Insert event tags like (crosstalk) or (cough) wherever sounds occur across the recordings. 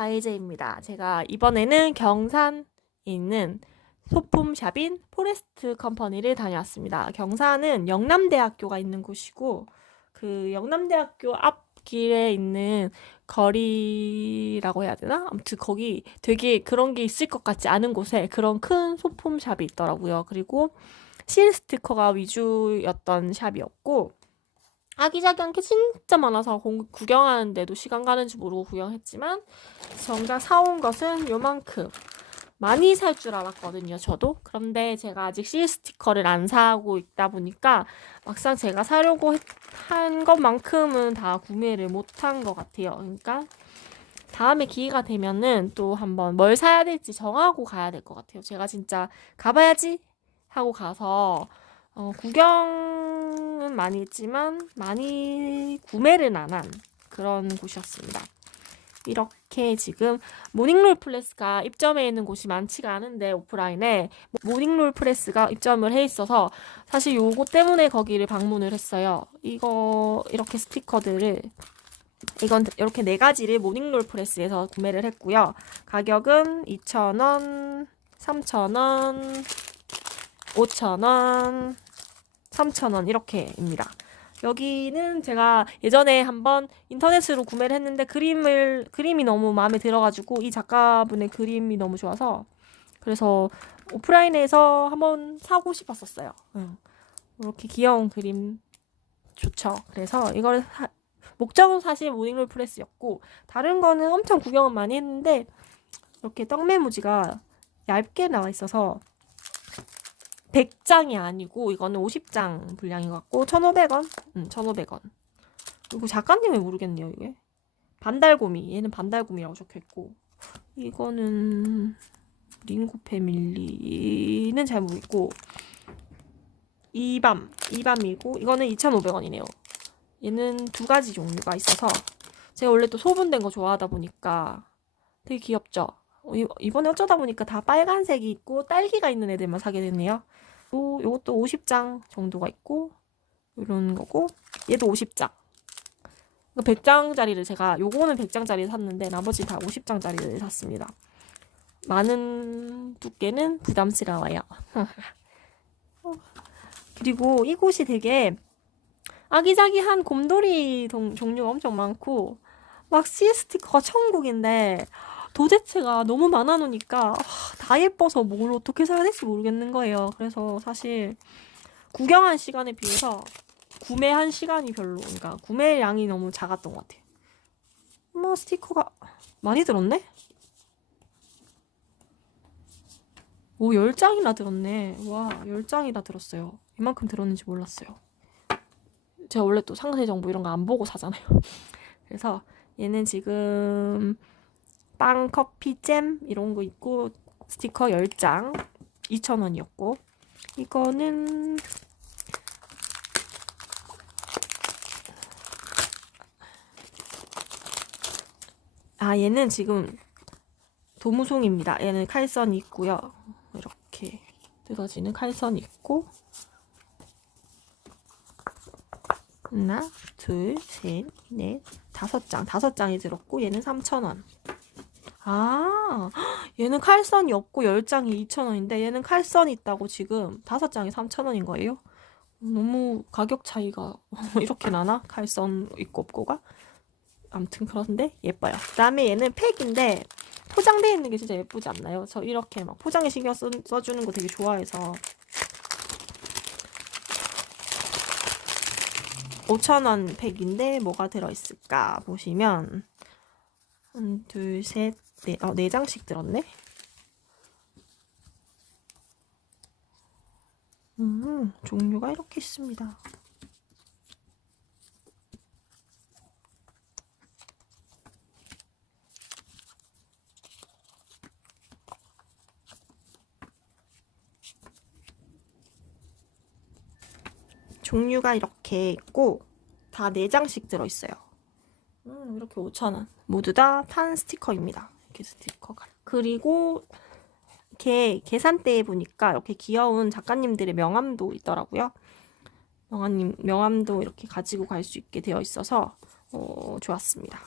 반갑습니다. 제가 이번에는 경산에 있는 소품샵인 포레스트 컴퍼니를 다녀왔습니다. 경산은 영남대학교가 있는 곳이고 그 영남대학교 앞길에 있는 거리라고 해야 되나? 아무튼 거기 되게 그런 게 있을 것 같지 않은 곳에 그런 큰 소품샵이 있더라고요. 그리고 실 스티커가 위주였던 샵이었고 아기자기한 게 진짜 많아서 공- 구경하는데도 시간 가는 줄 모르고 구경했지만 정작 사온 것은 요만큼 많이 살 줄 알았거든요, 저도. 그런데 제가 아직 실 스티커를 안 사고 있다 보니까 막상 제가 사려고 했- 한 것만큼은 다 구매를 못한 것 같아요. 그러니까 다음에 기회가 되면은 또 한번 뭘 사야 될지 정하고 가야 될 것 같아요. 제가 진짜 가봐야지 하고 가서 어, 구경 은 많이 했지만 많이 구매를 안 한 그런 곳이었습니다. 이렇게 지금 모닝롤 프레스가 입점해 있는 곳이 많지가 않은데 오프라인에 모닝롤 프레스가 입점을 해 있어서 사실 요거 때문에 거기를 방문을 했어요. 이거 이렇게 스티커들을 이건 이렇게 네 가지를 모닝롤 프레스에서 구매를 했고요. 가격은 2,000원, 3,000원, 5,000원, 3,000원 이렇게입니다. 여기는 제가 예전에 한번 인터넷으로 구매를 했는데 그림을 그림이 너무 마음에 들어가지고 이 작가분의 그림이 너무 좋아서 그래서 오프라인에서 한번 사고 싶었었어요. 응. 이렇게 귀여운 그림 좋죠. 그래서 이걸 사- 목적은 사실 모닝롤 프레스였고 다른 거는 엄청 구경은 많이 했는데 이렇게 떡메모지가 얇게 나와 있어서 100장이 아니고 이거는 50장 분량인 것 같고 1,500원? 응, 1,500원. 그리고 작가님이 모르겠네요, 이게. 반달고미. 얘는 반달고미라고 적혀 있고 이거는 링고 패밀리는 잘 모르겠고 이밤, 이밤이고 이거는 2,500원이네요. 얘는 두 가지 종류가 있어서 제가 원래 또 소분된 거 좋아하다 보니까 되게 귀엽죠? 어, 이- 이번에 어쩌다 보니까 다 빨간색이 있고 딸기가 있는 애들만 사게 됐네요. 또 요것도 50장 정도가 있고 이런 거고 얘도 50장. 100장짜리를 제가 요거는 100장짜리 샀는데 나머지 다 50장짜리를 샀습니다. 많은 두께는 부담스러워요. (laughs) 어, 그리고 이곳이 되게 아기자기한 곰돌이 동- 종류가 엄청 많고 막시 스티커가 천국인데 도대체가 너무 많아 놓으니까 아, 다 예뻐서 뭘 어떻게 사야 될지 모르겠는 거예요. 그래서 사실 구경한 시간에 비해서 구매한 시간이 별로, 그러니까 구매량이 너무 작았던 것 같아요. 뭐 스티커가 많이 들었네? 오, 10장이나 들었네. 와, 10장이나 들었어요. 이만큼 들었는지 몰랐어요. 제가 원래 또 상세 정보 이런 거 안 보고 사잖아요. (laughs) 그래서 얘는 지금 빵, 커피, 잼 이런 거 있고 스티커 10장 2,000원이었고 이거는 아 얘는 지금 도무송입니다. 얘는 칼선이 있고요. 이렇게 뜯어지는 칼선이 있고 하나, 둘, 셋, 넷, 다섯 장. 다섯 장이 들었고 얘는 3,000원. 아, (gasps) 얘는 칼선이 없고 10장이 2,000원인데 얘는 칼선이 있다고 지금 다섯 장이 3,000원인 거예요? 너무 가격 차이가 (laughs) 이렇게 나나? 칼선 있고 없고가? 아무튼 그런데 예뻐요. 그다음에 얘는 팩인데 포장되어 있는 게 진짜 예쁘지 않나요? 저 이렇게 막 포장에 신경 써, 써주는 거 되게 좋아해서 5,000원 팩인데 뭐가 들어있을까 보시면 한, 둘, 셋, 넷, 어, 네 장씩 들었네. 음, 종류가 이렇게 있습니다. 종류가 이렇게 있고 다 4장씩 들어있어요. 음, 이렇게 5,000원. 모두 다 탄 스티커입니다. 이렇게 스티커가. 그리고 이렇게 계산대에 보니까 이렇게 귀여운 작가님들의 명함도 있더라고요. 명함님, 명함도 이렇게 가지고 갈 수 있게 되어 있어서 어, 좋았습니다.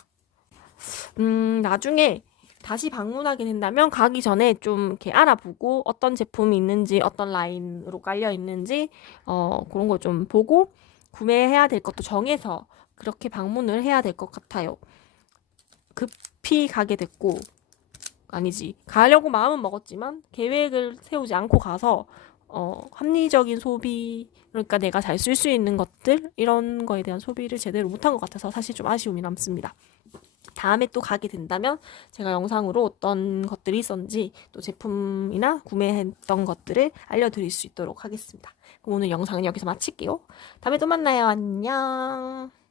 음, 나중에 다시 방문하게 된다면 가기 전에 좀 이렇게 알아보고 어떤 제품이 있는지 어떤 라인으로 깔려 있는지 어 그런 거좀 보고 구매해야 될 것도 정해서 그렇게 방문을 해야 될 것 같아요. 급히 가게 됐고 아니지 가려고 마음은 먹었지만 계획을 세우지 않고 가서 어 합리적인 소비 그러니까 내가 잘 쓸 수 있는 것들 이런 거에 대한 소비를 제대로 못한 것 같아서 사실 좀 아쉬움이 남습니다. 다음에 또 가게 된다면 제가 영상으로 어떤 것들이 있었는지 또 제품이나 구매했던 것들을 알려드릴 수 있도록 하겠습니다. 그럼 오늘 영상은 여기서 마칠게요. 다음에 또 만나요. 안녕.